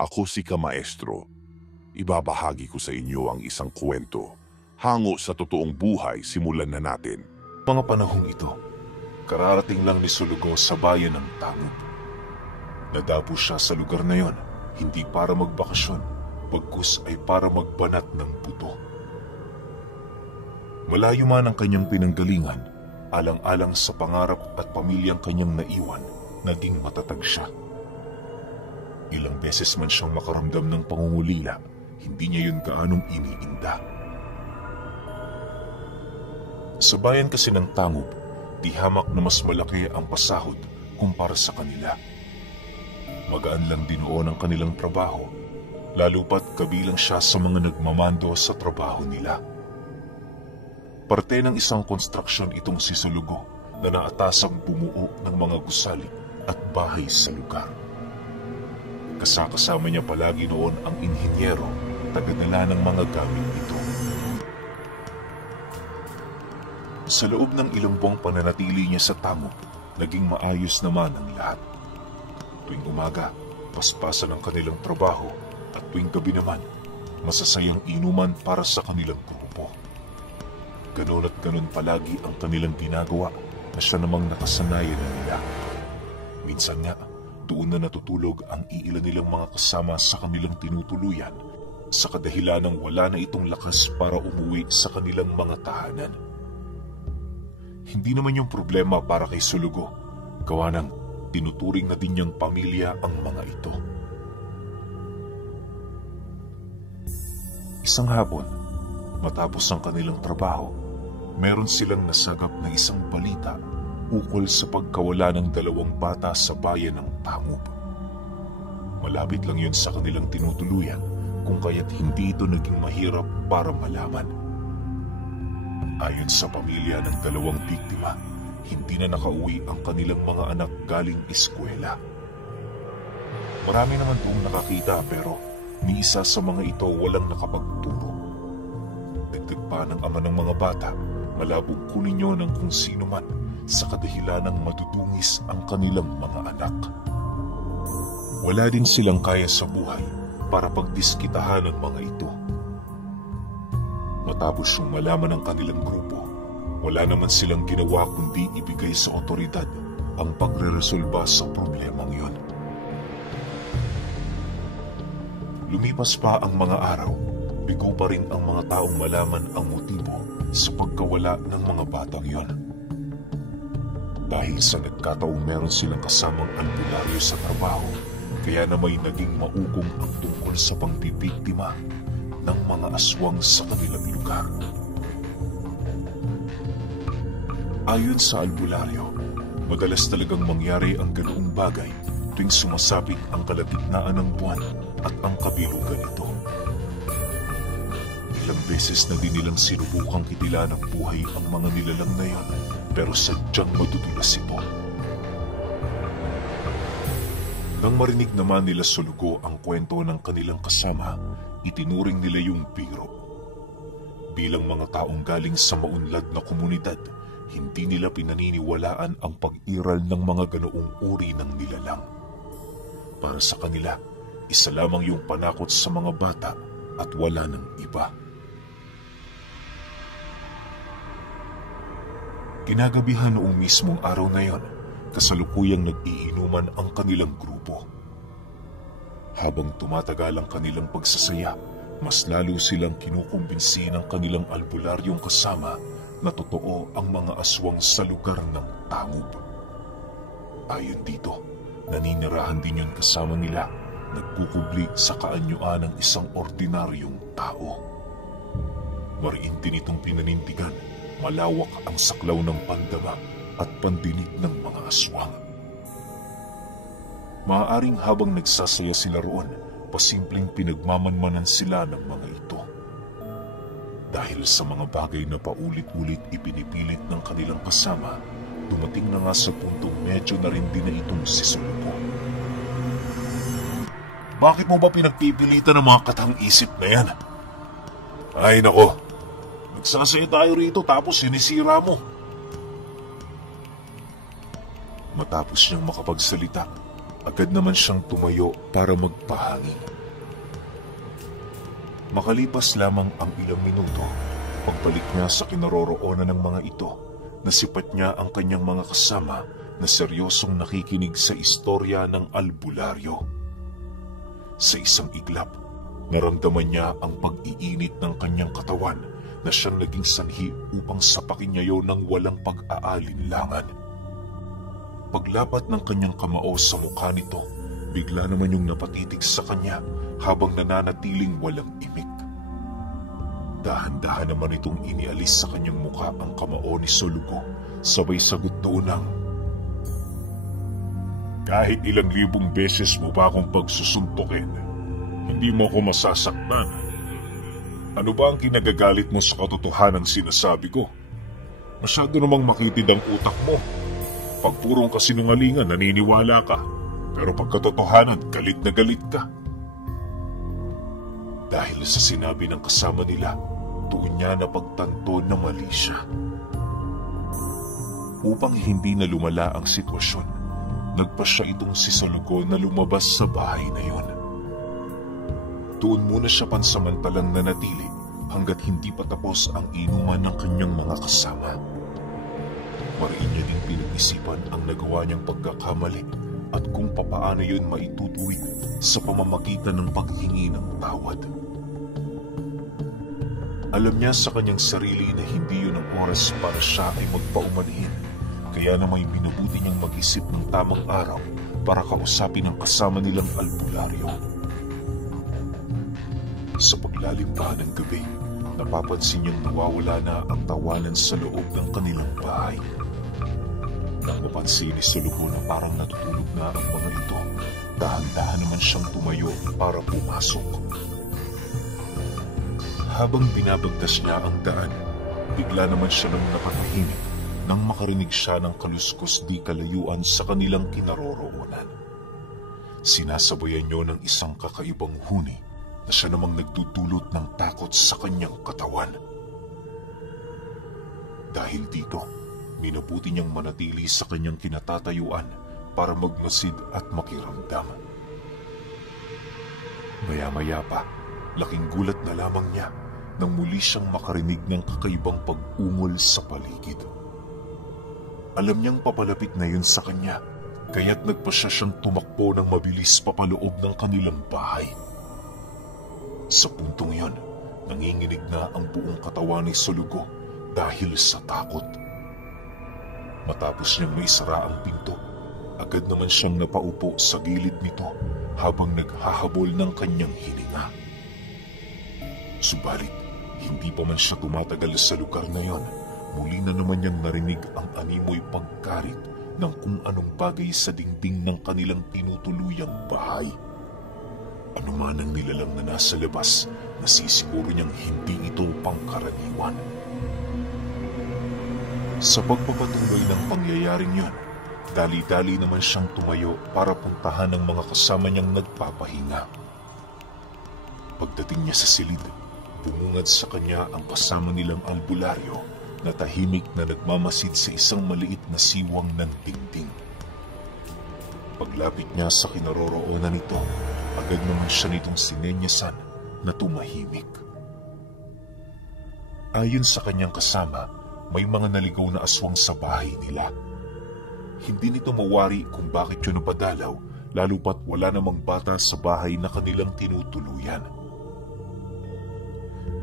Ako si Kamaestro. Ibabahagi ko sa inyo ang isang kwento. Hango sa totoong buhay, simulan na natin. Mga panahong ito, kararating lang ni Sulugo sa bayan ng Tangub. Nadapo siya sa lugar na yon, hindi para magbakasyon, bagkus ay para magbanat ng buto. Malayo man ang kanyang pinanggalingan, alang-alang sa pangarap at pamilyang kanyang naiwan, naging matatag siya. Ilang beses man siyang makaramdam ng pangungulila, hindi niya yun gaanong iniinda. Sa bayan kasi ng Tangub, di hamak na mas malaki ang pasahod kumpara sa kanila. Magaan lang din noon ang kanilang trabaho, lalo pat kabilang siya sa mga nagmamando sa trabaho nila. Parte ng isang konstruksyon itong si Sulugo na naatasang bumuo ng mga gusali at bahay sa lugar. Kasama niya palagi noon ang inhinyero, tagadala ng mga gamit ito. Sa loob ng ilang buwang pananatili niya sa Tangub, naging maayos naman ang lahat. Tuwing umaga, paspasan ang kanilang trabaho at tuwing gabi naman, masasayang inuman para sa kanilang grupo. Ganon at ganon palagi ang kanilang ginagawa na siya namang nakasanayan na nila. Minsan nga, doon na natutulog ang iilan nilang mga kasama sa kanilang tinutuluyan sa kadahilan ng wala na itong lakas para umuwi sa kanilang mga tahanan. Hindi naman yung problema para kay Sulugo, gawa ng tinuturing na din niyang pamilya ang mga ito. Isang hapon, matapos ang kanilang trabaho, meron silang nasagap na isang balita ukol sa pagkawala ng 2 bata sa bayan ng Tangub. Malapit lang yun sa kanilang tinutuluyan, kung kaya't hindi ito naging mahirap para malaman. Ayon sa pamilya ng 2 biktima, hindi na nakauwi ang kanilang mga anak galing eskwela. Marami naman doong nakakita pero ni isa sa mga ito walang nakapagturo. Dagdag pa ng ama ng mga bata, malabong kunin niyo ng kung sino man sa kadahilan ng madudungis ang kanilang mga anak. Wala din silang kaya sa buhay para pagdiskitahan ng mga ito. Matapos yung malaman ng kanilang grupo, wala naman silang ginawa kundi ibigay sa otoridad ang pagreresolba sa problemang yon. Lumipas pa ang mga araw, bigo pa rin ang mga taong malaman ang motibo sa pagkawala ng mga batang yon. Dahil sa nagkataong meron silang kasamang albularyo sa trabaho, kaya na may naging maugong ang tungkol sa pambibiktima ng mga aswang sa kanilang lugar. Ayon sa albularyo, madalas talagang mangyari ang ganoong bagay tuwing sumasapit ang kalagitnaan ng buwan at ang kabilugan nito. Ilang beses na din nilang sinubukang kitila ng buhay ang mga nilalang na yan, pero sadyang madudulas ito. Nang marinig naman nila Sulugo ang kwento ng kanilang kasama, itinuring nila yung biro. Bilang mga taong galing sa maunlad na komunidad, hindi nila pinaniniwalaan ang pag-iral ng mga ganoong uri ng nilalang. Para sa kanila, isa lamang yung panakot sa mga bata at wala ng iba. Kinagabihan noong mismong araw na yon, kasalukuyang nag-iinuman ang kanilang grupo. Habang tumatagal ang kanilang pagsasaya, mas lalo silang kinukumbinsi ng kanilang albularyong kasama na totoo ang mga aswang sa lugar ng Tangub. Ayon dito, naninirahan din yun kasama nila, nagkukubli sa kaanyuan ng isang ordinaryong tao. Mariin din itong pinanindigan, malawak ang saklaw ng pandama at pandinig ng mga aswang. Maaaring habang nagsasaya sila roon, pasimpleng pinagmamanmanan sila ng mga ito. Dahil sa mga bagay na paulit-ulit ipinipilit ng kanilang kasama, dumating na nga sa puntong medyo na rin din na itong si Sulugo. Bakit mo ba pinagpipilitan ng mga katang-isip na yan? Ay nako, nagsasaya tayo rito tapos sinisira mo. Matapos niyang makapagsalita, agad naman siyang tumayo para magpahangin. Makalipas lamang ang ilang minuto, pagbalik niya sa kinaroroonan ng mga ito, nasipat niya ang kanyang mga kasama na seryosong nakikinig sa istorya ng albularyo. Sa isang iglap, naramdaman niya ang pag-iinit ng kanyang katawan na siyang naging sanhi upang sapakin niya yon ng walang pag-aalinlangan. Paglapat ng kanyang kamao sa mukha nito, bigla naman yung napatitig sa kanya habang nananatiling walang imik. Dahan-dahan naman itong inialis sa kanyang mukha ang kamao ni Sulugo, sabay sagot doon ng, "Kahit ilang libong beses mo ba akong pagsusuntukin, hindi mo ako masasaktan. Ano ba ang kinagagalit mo sa katotohanang sinasabi ko? Masyado namang makitid ang utak mo. Pag purong kasinungalingan, naniniwala ka. Pero pag katotohanan, galit na galit ka." Dahil sa sinabi ng kasama nila, doon niya napagtanto na mali siya. Upang hindi na lumala ang sitwasyon, nagpasya itong si Sulugo na lumabas sa bahay na yon. Doon muna siya pansamantalang nanatili hanggat hindi pa tapos ang inuman ng kanyang mga kasama. Mariin niya din pinag-isipan ang nagawa niyang pagkakamali at kung papaano yun maitutuwid sa pamamagitan ng paghingi ng tawad. Alam niya sa kanyang sarili na hindi yun ang oras para siya ay magpaumanhin, kaya na may binabuti niyang mag-isip ng tamang araw para kausapin ang kasama nilang albularyo. Sa paglalim pa ng gabi, napapansin niyang nawawala na ang tawanan sa loob ng kanilang bahay. Nang mapansin ni Sulugo na parang natutulog na ang mga ito, dahan-dahan naman siyang tumayo para pumasok. Habang binabagtas niya ang daan, bigla naman siya nang napatahimik nang makarinig siya ng kaluskos di kalayuan sa kanilang kinaroroonan. Sinasabayan niyo ng isang kakaibang huni na siya namang nagdudulot ng takot sa kanyang katawan. Dahil dito, minabuti niyang manatili sa kanyang kinatatayuan para magmasid at makiramdam. Maya-maya pa, laking gulat na lamang niya nang muli siyang makarinig ng kakaibang pag-ungol sa paligid. Alam niyang papalapit na yun sa kanya, kaya't nagpasya siyang tumakbo ng mabilis papaloob ng kanilang bahay. Sa puntong yun, nanginginig na ang buong katawan ni Sulugo dahil sa takot. Matapos niyang maisara ang pinto, agad naman siyang napaupo sa gilid nito habang naghahabol ng kanyang hininga. Subalit, hindi pa man siya tumatagal sa lugar na yon, muli na naman niyang narinig ang animoy pagkarit ng kung anong bagay sa dingding ng kanilang tinutuluyang bahay. Ano man ang nilalang na nasa labas, nasisiguro niyang hindi ito pangkaraniwan. Sa pagpapatuloy ng pangyayaring yon, dali-dali naman siyang tumayo para puntahan ng mga kasama niyang nagpapahinga. Pagdating niya sa silid, bumungad sa kanya ang kasama nilang albularyo na tahimik na nagmamasid sa isang maliit na siwang ng dingding. Paglapit niya sa kinaroroonan nito, agad naman siya nitong sinenyasan na tumahimik. Ayon sa kanyang kasama, may mga naligaw na aswang sa bahay nila. Hindi nito mawari kung bakit yun napadalaw, lalo pat wala namang bata sa bahay na kanilang tinutuluyan.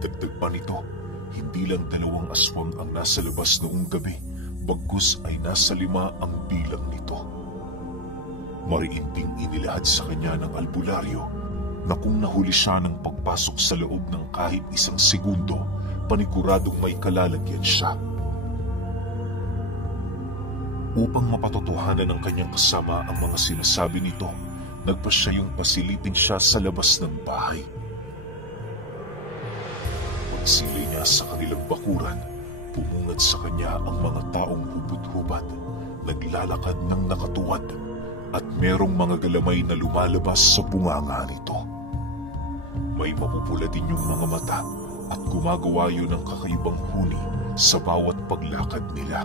Dagdag pa nito, hindi lang 2 aswang ang nasa labas noong gabi, bagkus ay nasa 5 ang bilang nito. Mariin ding inilahad sa kanya ng albularyo na kung nahuli siya ng pagpasok sa loob ng kahit 1 segundo, paniguradong may kalalagyan siya. Upang mapatotohanan ng kanyang kasama ang mga sinasabi nito, nagpasya yung pasilipin siya sa labas ng bahay. Pagsili niya sa kanilang bakuran, bumungad sa kanya ang mga taong hubad-hubad, naglalakad ng nakatuwad, at merong mga galamay na lumalabas sa bunganga nito. May mapupula din yung mga mata at gumagawa yun ng kakaibang huni sa bawat paglakad nila.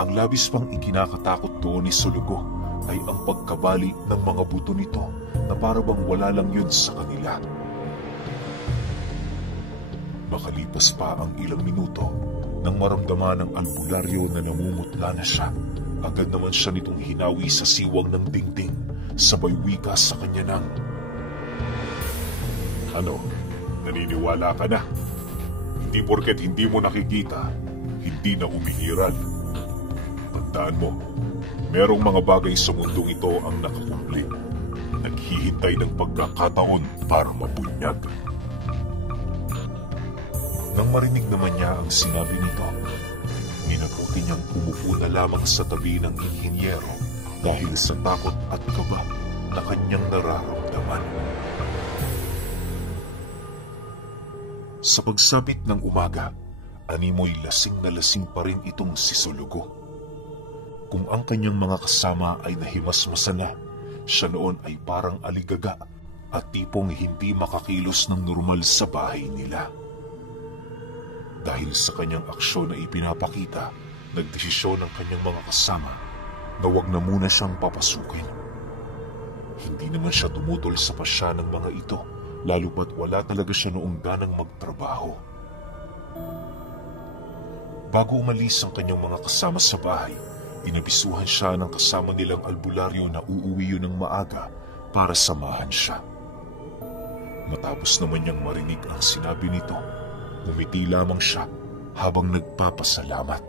Ang labis pang ikinakatakot doon ni Sulugo ay ang pagkabali ng mga buto nito na parabang wala lang yun sa kanila. Makalipas pa ang ilang minuto, nang maramdaman ng albularyo na namumutla na siya, agad naman siya nitong hinawi sa siwang ng dingding, sabay wika sa kanya ng, "Ano, naniniwala ka na? Hindi porket hindi mo nakikita, hindi na umiiral. Tandaan mo, merong mga bagay sa mundong ito ang nakakumpli, naghihintay ng pagkakataon para mabunyag." Nang marinig naman niya ang sinabi nito, minabuti niyang umupo na lamang sa tabi ng inhinyero dahil sa takot at kaba na kanyang nararamdaman. Sa pagsapit ng umaga, animoy lasing na lasing pa rin itong si Sulugo. Kung ang kanyang mga kasama ay nahimasmasan na, siya noon ay parang aligaga at tipong hindi makakilos ng normal sa bahay nila. Dahil sa kanyang aksyon na ipinapakita, nagdesisyon ng kanyang mga kasama na wag na muna siyang papasukin. Hindi naman siya tumutol sa pasya ng mga ito, lalo pat wala talaga siya noong ganang magtrabaho. Bago umalis ang kanyang mga kasama sa bahay, inabisuhan siya ng kasama nilang albularyo na uuwi yun ng maaga para samahan siya. Matapos naman niyang marinig ang sinabi nito, umiti lamang siya habang nagpapasalamat.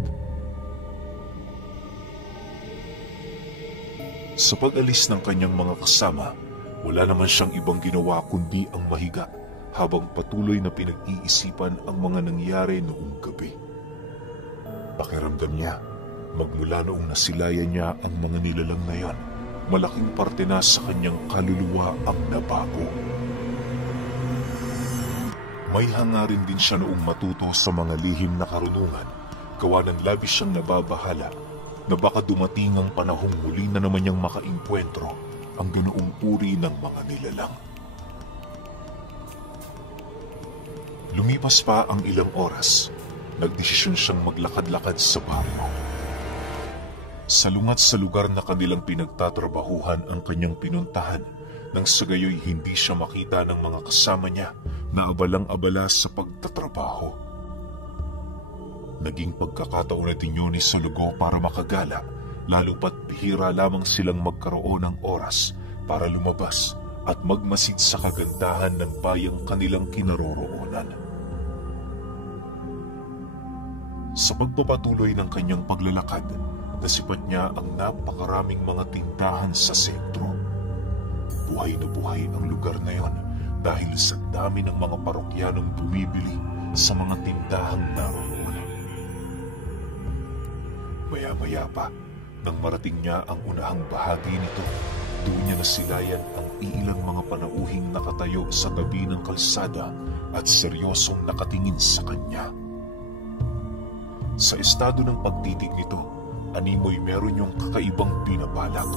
Sa pag-alis ng kanyang mga kasama, wala naman siyang ibang ginawa kundi ang mahiga habang patuloy na pinag-iisipan ang mga nangyari noong gabi. Pakiramdam niya, magmula noong nasilayan niya ang mga nilalang na yan, malaking parte na sa kanyang kaluluwa ang nabago. May hangarin din siya noong matuto sa mga lihim na karunungan, gawa ng labis siyang nababahala na baka dumating ang panahong muli na naman niyang makaimpuentro ang ganoong uri ng mga nilalang. Lumipas pa ang ilang oras, nagdesisyon siyang maglakad-lakad sa baryo. Salungat sa lugar na kanilang pinagtatrabahuhan ang kanyang pinuntahan, nang sa gayoy hindi siya makita ng mga kasama niya na abalang-abala sa pagtatrabaho. Naging pagkakataon na din yun ni Sulugo para makagala, lalo pat bihira lamang silang magkaroon ng oras para lumabas at magmasid sa kagandahan ng bayang kanilang kinaroroonan. Sa pagpapatuloy ng kanyang paglalakad, nasipat niya ang napakaraming mga tindahan sa sentro. Buhay na buhay ang lugar na yon dahil sa dami ng mga parokyanong bumibili sa mga tindahang naroon. Maya-maya pa, nang marating niya ang unahang bahagi nito, doon niya nasilayan ang ilang mga panauhing nakatayo sa tabi ng kalsada at seryosong nakatingin sa kanya. Sa estado ng pagtitig nito, animoy meron yung kakaibang binabalak.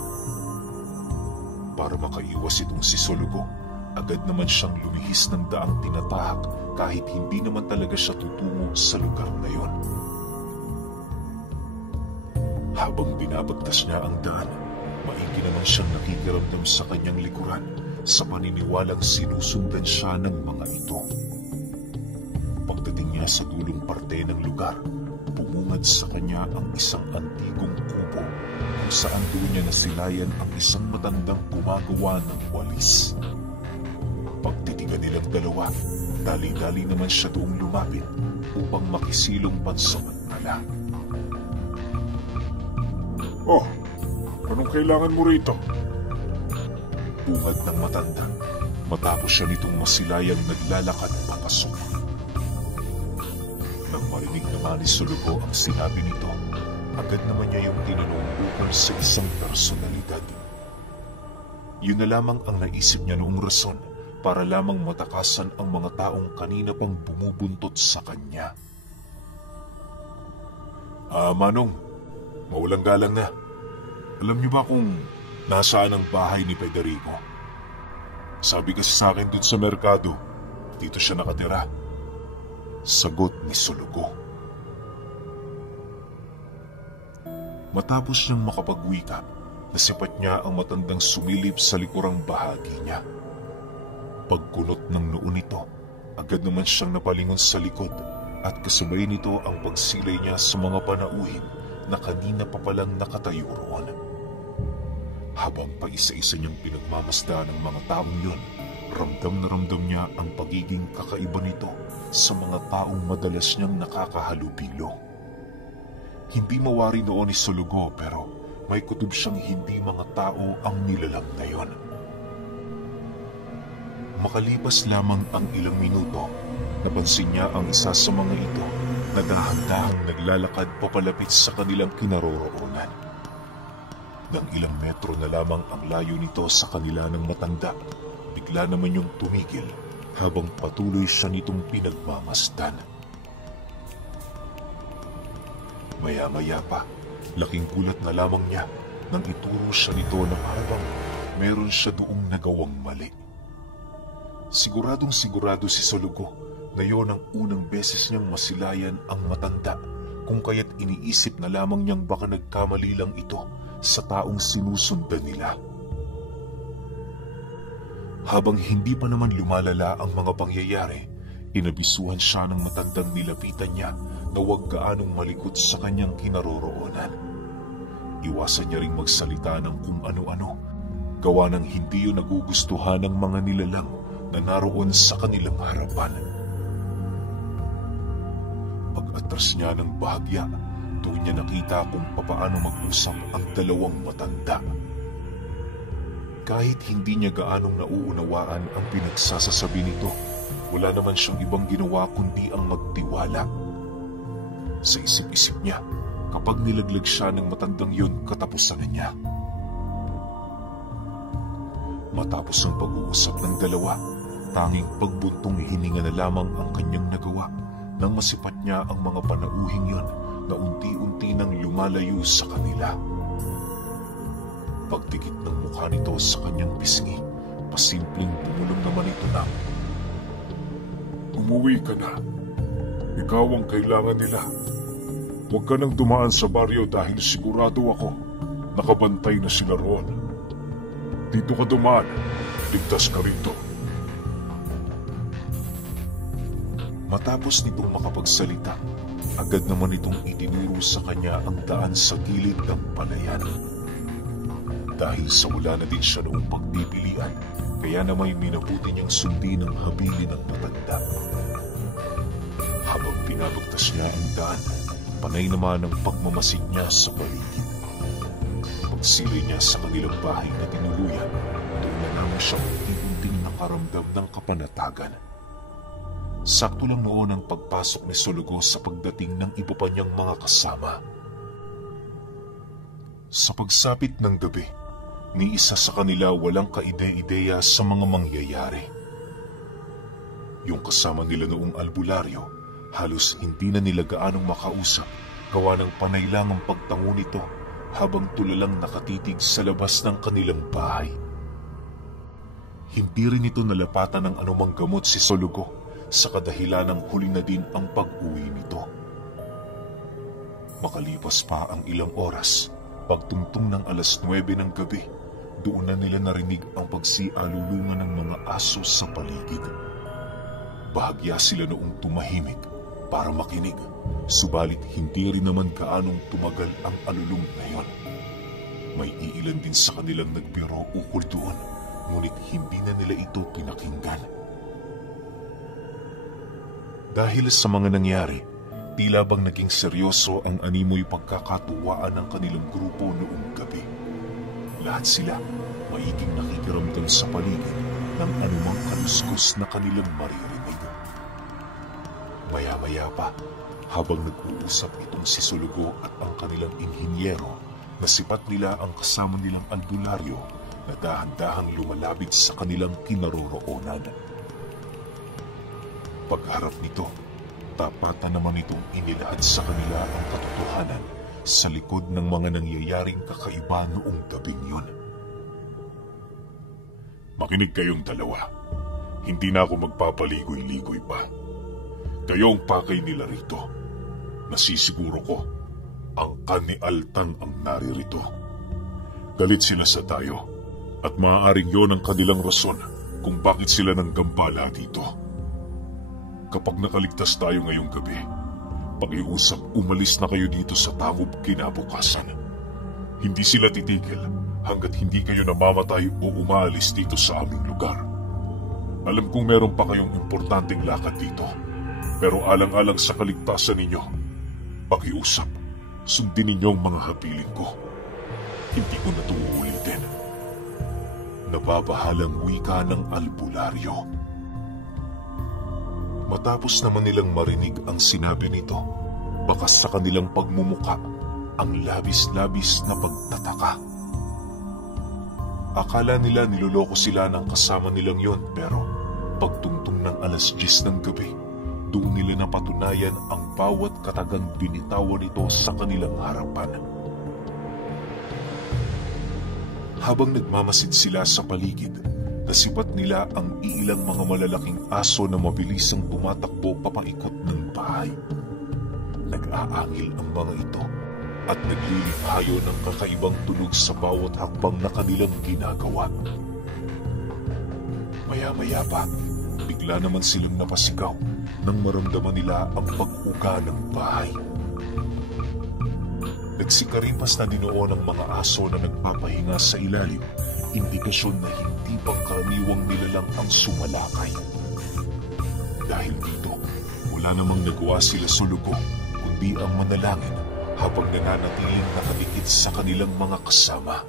Para makaiwas itong si Sulugo, agad naman siyang lumihis ng daang tinatahak kahit hindi naman talaga siya tutungo sa lugar na yon. Habang binabagtas niya ang daan, maigi naman siyang nakikiramdam sa kanyang likuran sa paniniwalang sinusundan siya ng mga ito. Pagdating niya sa dulong parte ng lugar, bumungad sa kanya ang isang antigong kubo kung saan doon niya nasilayan ang isang matandang gumagawa ng walis. Pagtitigan nilang dalawa, dali-dali naman siya doong lumapit upang makisilong pansamantala. "Oh, anong kailangan mo rito?" Bungad ng matanda matapos siya nitong masilayang naglalakad papasok. Nang marinig naman ni Sulugo ang sinabi nito, agad naman niya yung tinanong ukol sa isang personalidad. Yun na lamang ang naisip niya noong rason para lamang matakasan ang mga taong kanina pang bumubuntot sa kanya. Manong, maulang galang na. Alam niyo ba kung nasaan ang bahay ni Federico? Sabi kasi sa akin dun sa merkado, dito siya nakatira." Sagot ni Sulugo. Matapos niyang makapagwika, nasipat niya ang matandang sumilip sa likurang bahagi niya. Pagkunot ng noo nito, Agad naman siyang napalingon sa likod at kasabay nito ang pagsilay niya sa mga panauhin na kanina pa palang nakatayo roon. Habang pa isa-isa niyang pinagmamasdan ng mga taong yun, ramdam na ramdam niya ang pagiging kakaiba nito sa mga taong madalas niyang nakakahalubilo. Hindi mawari noon ni Sulugo pero may kutob siyang hindi mga tao ang nilalang na yon. Makalipas lamang ang ilang minuto, napansin niya ang isa sa mga ito na dahan-dahang naglalakad papalapit sa kanilang kinaroroonan. Nang ilang metro na lamang ang layo nito sa kanila ng matanda, bigla naman yung tumigil habang patuloy siya nitong pinagmamasdan. Maya-maya pa, laking gulat na lamang niya nang ituro siya nito na parang meron siya doong nagawang mali. Siguradong sigurado si Sulugo na yon ang unang beses niyang masilayan ang matanda, kung kaya't iniisip na lamang niyang baka nagkamali lang ito sa taong sinusundan nila. Habang hindi pa naman lumalala ang mga pangyayari, inabisuhan siya ng matandang nilapitan niya na huwag gaanong malikot sa kanyang kinaroroonan. Iwasan niya ring magsalita ng kung ano-ano, gawa ng hindi yun nagugustuhan ng mga nilalang na naroon sa kanilang harapan. Pag-atras niya ng bahagya, doon niya nakita kung papaano mag-usap ang dalawang matanda. Kahit hindi niya gaanong nauunawaan ang pinagsasasabi nito, wala naman siyang ibang ginawa kundi ang magtiwala. Sa isip-isip niya, kapag nilaglag siya ng matandang yun, katapusan na niya. Matapos ang pag-uusap ng dalawa, tanging pagbuntong hininga na lamang ang kanyang nagawa nang masipat niya ang mga panauhing yon na unti-unti nang lumalayo sa kanila. Pagdikit ng mukha nito sa kanyang pisngi, pasimpleng bumulong naman ito na, Umuwi ka na. Ikaw ang kailangan nila. Huwag ka nang dumaan sa baryo dahil sigurado ako nakabantay na sila roon. Dito ka dumaan, ligtas ka rito. Matapos nitong makapagsalita, agad naman itong itinuro sa kanya ang daan sa gilid ng palayan. Dahil sa wala na din siya noong pagpipilian, kaya naman minabuti niyang sundin ang habili ng matanda. Habang pinabagtas niya ang daan, panay naman ang pagmamasid niya sa paligid. Pagsilay niya sa kanilang bahay na tinuluyan, doon na naman siya unti-unting nakaramdam ng kapanatagan. Sakto lang noon ang pagpasok ni Sulugo sa pagdating ng iba pa niyang mga kasama. Sa pagsapit ng gabi, ni isa sa kanila walang kaide-ideya sa mga mangyayari. Yung kasama nila noong albularyo, halos hindi na nila gaanong makausap, gawa ng panay lang ang pagtango nito habang tulalang nakatitig sa labas ng kanilang bahay. Hindi rin ito nalapatan ng anumang gamot si Sulugo, sa kadahilan ng huli na din ang pag-uwi nito. Makalipas pa ang ilang oras, pagtungtong ng 9:00 ng gabi, doon na nila narinig ang pagsialulungan ng mga aso sa paligid. Bahagya sila noong tumahimik para makinig, subalit hindi rin naman gaanong tumagal ang alulong na yon. May iilan din sa kanilang nagbiro ukol doon, ngunit hindi na nila ito pinakinggan. Dahil sa mga nangyari, tila bang naging seryoso ang animoy pagkakatuwaan ng kanilang grupo noong gabi. Lahat sila maiging nakikiramdam sa paligid ng anumang kaluskos na kanilang maririnig. Maya-maya pa, habang nag-uusap itong si Sulugo at ang kanilang inhinyero, nasipat nila ang kasama nilang albularyo na dahan-dahang lumalapit sa kanilang kinaroroonan. Pagharap nito, tapatan naman itong inilahad sa kanila ang katotohanan sa likod ng mga nangyayaring kakaiba noong gabing yun. Makinig kayong dalawa. Hindi na ako magpapaligoy-ligoy pa. Kayo ang pakay nila rito. Nasisiguro ko, ang ni Altan ang naririto. Galit sila sa tayo at maaaring yon ang kanilang rason kung bakit sila nang gambala dito. Kapag nakaligtas tayo ngayong gabi, pakiusap umalis na kayo dito sa tangob kinabukasan. Hindi sila titigil hanggat hindi kayo namamatay o umaalis dito sa aming lugar. Alam kong meron pa kayong importanteng lakad dito, pero alang-alang sa kaligtasan ninyo, pakiusap, sundin ninyo ang mga habiling ko. Hindi ko na ito uulitin. Nababahalang wika ng albularyo. Matapos naman nilang marinig ang sinabi nito, bakas sa kanilang pagmumuka ang labis-labis na pagtataka. Akala nila niloloko sila ng kasama nilang yon, pero pagtungtong ng 10:00 ng gabi, doon nila napatunayan ang bawat katagang binitawan nito sa kanilang harapan. Habang nagmamasid sila sa paligid, nasipat nila ang ilang mga malalaking aso na mabilisang tumatakbo papaikot ng bahay. Nag-aangil ang mga ito at nagliliphayo ng kakaibang tunog sa bawat hakbang na kanilang ginagawa. Maya-maya pa, bigla naman silang napasigaw nang maramdaman nila ang pag-uga ng bahay. Nagsikaripas na dinuon ang mga aso na nagpapahinga sa ilalim, indikasyon na hindi pangkaraniwang nilalang ang sumalakay. Dahil dito, wala namang nagawa sila sulugo, kundi ang manalangin habang nananatiling nakadikit sa kanilang mga kasama.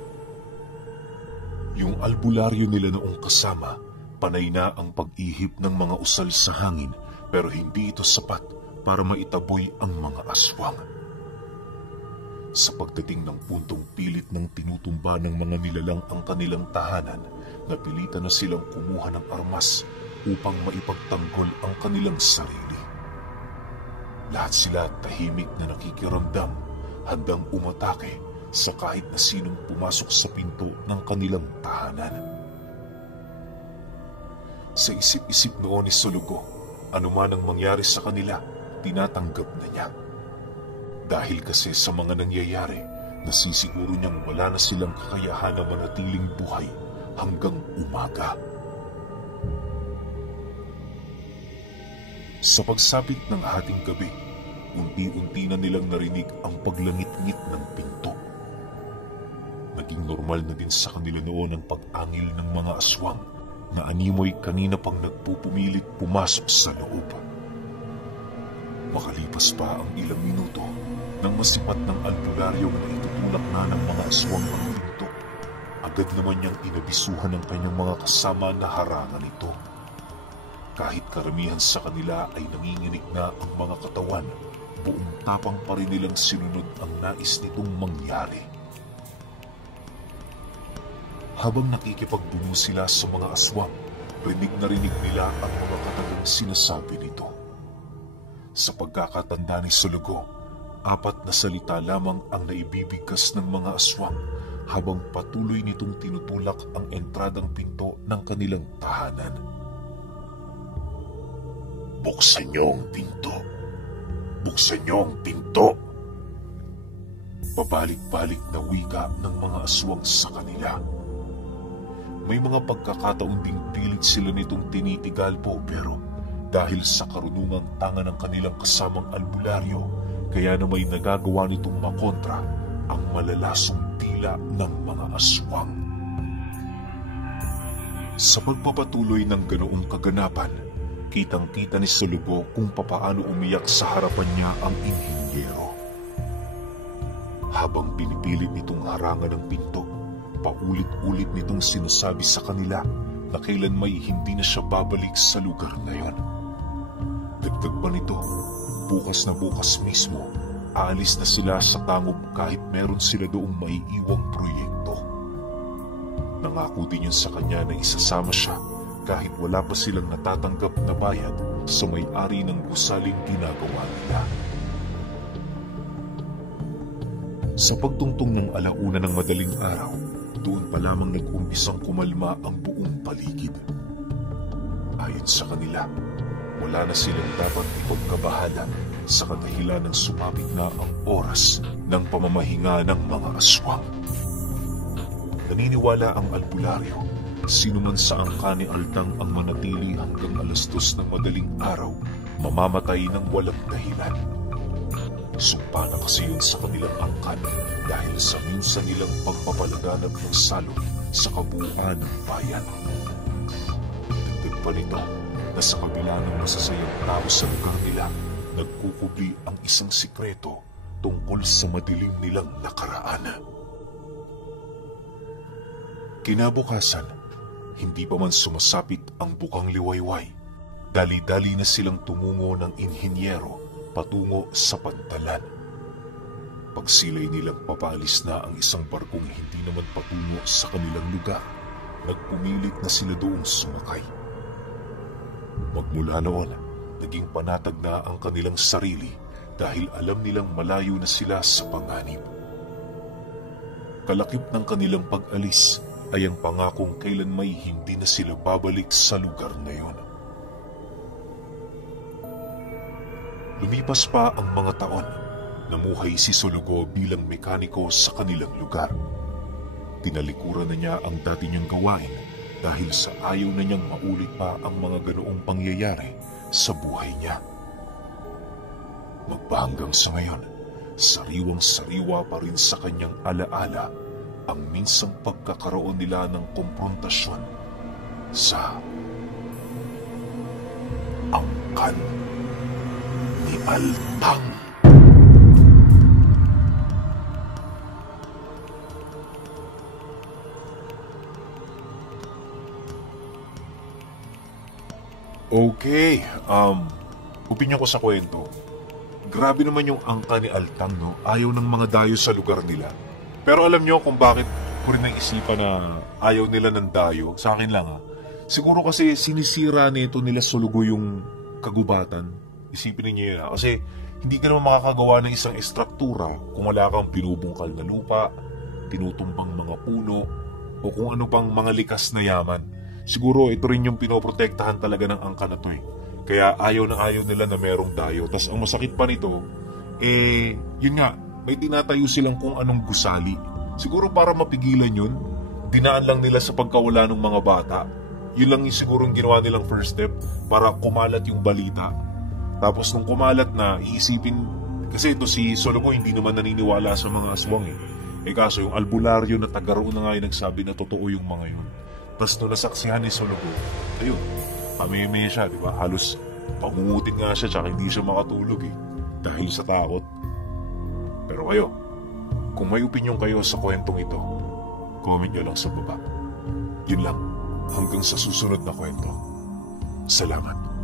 Yung albularyo nila noong kasama, panay na ang pag-ihip ng mga usal sa hangin, pero hindi ito sapat para maitaboy ang mga aswang. Sa pagdating ng puntong pilit ng tinutumba ng mga nilalang ang kanilang tahanan, napilitan na silang kumuha ng armas upang maipagtanggol ang kanilang sarili. Lahat sila tahimik na nakikiramdam, handang umatake sa kahit na sinong pumasok sa pinto ng kanilang tahanan. Sa isip-isip noon ni Sulugo, anuman ang mangyari sa kanila, tinatanggap na niya. Dahil kasi sa mga nangyayari, nasisiguro niyang wala na silang kakayahan na manatiling buhay hanggang umaga. Sa pagsapit ng hating gabi, unti-unti na nilang narinig ang paglangit-ngit ng pinto. Naging normal na din sa kanila noon ang pag-angil ng mga aswang na animoy kanina pang nagpupumilit pumasok sa loob. Makalipas pa ang ilang minuto, nang masipat ng albularyo na itutulak na ng mga aswang ang pinto, agad naman niyang inabisuhan ng kanyang mga kasama na harangan ito. Kahit karamihan sa kanila ay nanginginig na ang mga katawan, buong tapang pa rin nilang sinunod ang nais nitong mangyari. Habang nakikipagbungo sila sa mga aswang, rinig na rinig nila ang mga katagang sinasabi nito. Sa pagkakatanda ni Sulugo, 4 na salita lamang ang naibibigkas ng mga aswang habang patuloy nitong tinutulak ang entradang pinto ng kanilang tahanan. Buksan niyo ang pinto! Buksan niyo ang pinto! Pabalik-balik na wika ng mga aswang sa kanila. May mga pagkakataon ding pilit sila nitong tinitigalpo, pero dahil sa karunungang tanga ng kanilang kasamang albularyo, kaya na may nagagawa nitong makontra ang malalasong tila ng mga aswang. Sa pagpapatuloy ng ganoong kaganapan, kitang-kita ni Sulugo kung papaano umiyak sa harapan niya ang inhinyero. Habang pinipilit nitong harangan ng pinto, paulit-ulit nitong sinasabi sa kanila na kailan may hindi na siya babalik sa lugar na yon. Dagdag pa nito, bukas na bukas mismo, aalis na sila sa tangob kahit meron sila doong maiiwang proyekto. Nangako din yun sa kanya na isasama siya kahit wala pa silang natatanggap na bayad sa may-ari ng gusaling ginagawa nila. Sa pagtungtong ng 1:00 ng madaling araw, doon pa lamang nag-umpisang kumalma ang buong paligid. Ayon sa kanila, wala na silang dapat ipagkabahala sa kadahilan ng sumapit na ang oras ng pamamahinga ng mga aswang. Naniniwala ang albularyo, sino man sa angka ni Altang ang manatili hanggang 2:00 ng madaling araw mamamatay ng walang dahilan. Sumpa na kasi yun sa kanilang angkan dahil sa minsan nilang pagpapalaganap ng salot sa kabuuan ng bayan. Dagdag pa nito na sa kabila ng masasayang tao sa lugar nila, nagkukubli ang isang sikreto tungkol sa madilim nilang nakaraan. Kinabukasan, hindi pa man sumasapit ang bukang liwayway. Dali-dali na silang tumungo ng inhinyero patungo sa pantalan. Pagsilay nilang papalis na ang isang barkong hindi naman patungo sa kanilang lugar, nagpumilit na sila doong sumakay. Magmula noon, naging panatag na ang kanilang sarili dahil alam nilang malayo na sila sa panganib. Kalakip ng kanilang pag-alis ay ang pangakong kailan may hindi na sila babalik sa lugar na yon. Lumipas pa ang mga taon, namuhay si Sulugo bilang mekaniko sa kanilang lugar. Tinalikuran na niya ang dati niyang gawain dahil sa ayaw na niyang maulit pa ang mga ganoong pangyayari sa buhay niya. Magpahanggang sa ngayon, sariwang-sariwa pa rin sa kanyang alaala ang minsang pagkakaroon nila ng komprontasyon sa angkan ni Altang. Okay, opinyon ko sa kwento. Grabe naman yung angka ni Altang, no? Ayaw ng mga dayo sa lugar nila. Pero alam nyo kung bakit ko rin naisipan na ayaw nila ng dayo? Sa akin lang, ha? Siguro kasi sinisira nito nila Sulugo yung kagubatan. Isipin niyo yun, ha? Kasi hindi ka naman makakagawa ng isang estruktura kung wala kang binubungkal na lupa, tinutumbang mga puno, o kung ano pang mga likas na yaman. Siguro ito rin yung pinoprotektahan talaga ng angka na to, eh. Kaya ayaw na ayaw nila na merong dayo. Tas ang masakit pa nito, yun nga, may tinatayo silang kung anong gusali. Siguro para mapigilan yun, dinaan lang nila sa pagkawala ng mga bata. Yun lang yung siguro ginawa nilang first step para kumalat yung balita. Tapos nung kumalat na, iisipin, kasi ito si Sulugo hindi naman naniniwala sa mga aswang, eh. Kaso yung albularyo na taga roon na nga yung nagsabi na totoo yung mga yun. Tapos nung nasaksihan ni Sulugo, ayun, pameme siya, di ba? Halos pangungutin nga siya, tsaka hindi siya makatulog, eh. Dahil sa takot. Pero kayo, kung may opinyon kayo sa kwentong ito, comment nyo lang sa baba. Yun lang, hanggang sa susunod na kwento. Salamat.